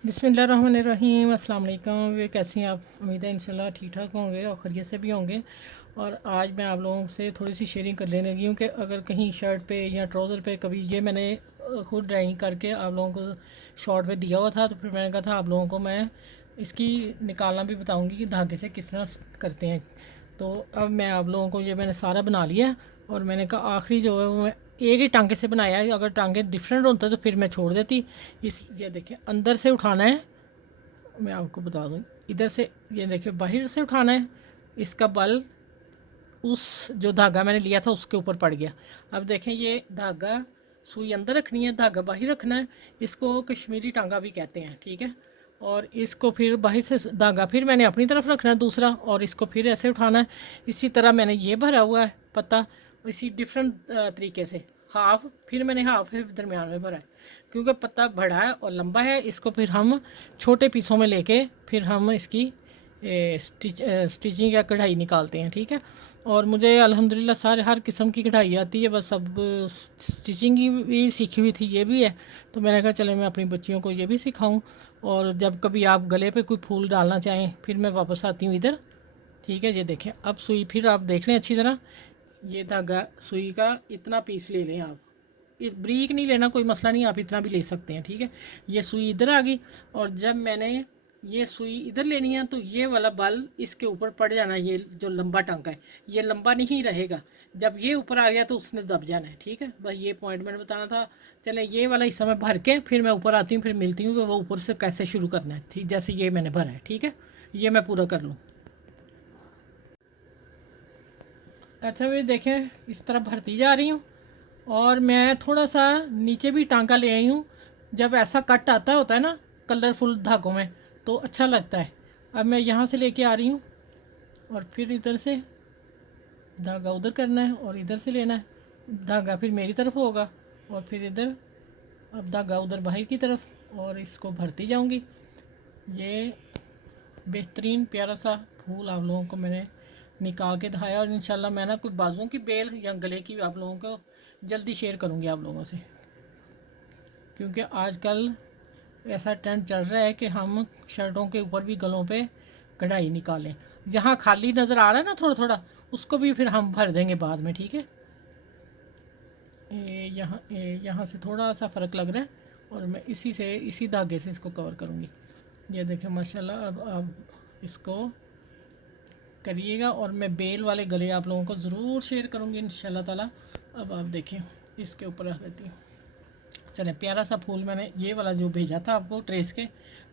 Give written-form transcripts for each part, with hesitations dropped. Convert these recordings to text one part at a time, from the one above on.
बिस्मिल्लाहिर्रहमानिर्रहीम, अस्सलाम वालेकुम। वे कैसी हैं आप? उम्मीद है इंशाल्लाह ठीक ठाक होंगे और खैरियत से भी होंगे। और आज मैं आप लोगों से थोड़ी सी शेयरिंग कर लेने लगी हूँ कि अगर कहीं शर्ट पे या ट्राउज़र पे कभी ये मैंने खुद ड्राइंग करके आप लोगों को शॉर्ट पे दिया हुआ था, तो फिर मैंने कहा था आप लोगों को मैं इसकी निकालना भी बताऊँगी कि धागे से किस तरह करते हैं। तो अब मैं आप लोगों को ये मैंने सारा बना लिया है और मैंने कहा आखिरी जो है वो मैं एक ही टांगे से बनाया है। अगर टांगे डिफरेंट होता तो फिर मैं छोड़ देती। इस ये देखिए अंदर से उठाना है, मैं आपको बता दूँ। इधर से ये देखिए बाहर से उठाना है, इसका बल उस जो धागा मैंने लिया था उसके ऊपर पड़ गया। अब देखें ये धागा, सुई अंदर रखनी है, धागा बाहर रखना है। इसको कश्मीरी टांगा भी कहते हैं, ठीक है। और इसको फिर बाहर से धागा फिर मैंने अपनी तरफ रखना है दूसरा, और इसको फिर ऐसे उठाना है। इसी तरह मैंने ये भरा हुआ है पत्ता, इसी डिफरेंट तरीके से हाफ, फिर मैंने हाफ फिर दरमियान में भरा है क्योंकि पत्ता बड़ा है और लंबा है। इसको फिर हम छोटे पीसों में लेके फिर हम इसकी स्टिचिंग या कढ़ाई निकालते हैं, ठीक है। और मुझे अल्हम्दुलिल्लाह सारे हर किस्म की कढ़ाई आती है, बस अब स्टिचिंग की भी सीखी हुई थी, ये भी है। तो मैंने कहा चले मैं अपनी बच्चियों को ये भी सिखाऊं। और जब कभी आप गले पे कोई फूल डालना चाहें फिर मैं वापस आती हूँ इधर, ठीक है। ये देखें अब सुई फिर आप देख लें अच्छी तरह, ये धागा सुई का इतना पीस ले लें आप, ब्रीक नहीं लेना, कोई मसला नहीं, आप इतना भी ले सकते हैं, ठीक है। ये सुई इधर आ गई और जब मैंने ये सुई इधर लेनी है तो ये वाला बल इसके ऊपर पड़ जाना। ये जो लंबा टांका है ये लंबा नहीं रहेगा, जब ये ऊपर आ गया तो उसने दब जाना है, ठीक है। बस ये पॉइंट मैंने बताना था। चले ये वाला हिस्सा मैं भर के फिर मैं ऊपर आती हूँ, फिर मिलती हूँ कि वो ऊपर से कैसे शुरू करना है, ठीक। जैसे ये मैंने भरा है, ठीक है, ये मैं पूरा कर लूँ। अच्छा भी देखें इस तरह भरती जा रही हूँ और मैं थोड़ा सा नीचे भी टांका ले आई हूँ। जब ऐसा कट आता होता है ना कलरफुल धागों में तो अच्छा लगता है। अब मैं यहाँ से लेके आ रही हूँ और फिर इधर से धागा उधर करना है और इधर से लेना है धागा, फिर मेरी तरफ होगा और फिर इधर अब धागा उधर बाहर की तरफ, और इसको भरती जाऊँगी। ये बेहतरीन प्यारा सा फूल आप लोगों को मैंने निकाल के दिखाया और इंशाल्लाह मैं ना कुछ बाजुओं की बेल या गले की आप लोगों को जल्दी शेयर करूँगी आप लोगों से, क्योंकि आजकल ऐसा ट्रेंड चल रहा है कि हम शर्टों के ऊपर भी गलों पे कढ़ाई निकालें। जहाँ खाली नज़र आ रहा है ना थोड़ा थोड़ा, उसको भी फिर हम भर देंगे बाद में, ठीक है। यहाँ से थोड़ा सा फ़र्क लग रहा है और मैं इसी धागे से इसको कवर करूँगी। ये देखें माशाल्लाह। अब इसको करिएगा और मैं बेल वाले गले आप लोगों को ज़रूर शेयर करूँगी इंशाल्लाह ताला। अब आप देखें इसके ऊपर रख देती हूँ। चलें प्यारा सा फूल मैंने ये वाला जो भेजा था आपको ट्रेस के,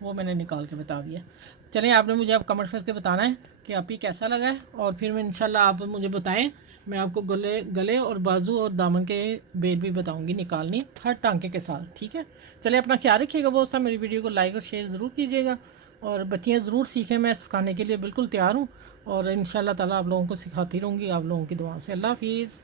वो मैंने निकाल के बता दिया। चलें आपने मुझे अब कमेंट करके बताना है कि आप ही कैसा लगा है, और फिर मैं इंशाल्लाह आप मुझे बताएं, मैं आपको गले गले और बाजू और दामन के बेल भी बताऊंगी निकालनी हर टांके के साथ, ठीक है। चलिए अपना ख्याल रखिएगा बहुत सा, मेरी वीडियो को लाइक और शेयर ज़रूर कीजिएगा और बच्चियाँ ज़रूर सीखें, मैं सिखाने के लिए बिल्कुल तैयार हूँ और इंशाल्लाह ताला आप लोगों को सिखाती रहूँगी आप लोगों की दुआ से। अल्लाह हाफिज़।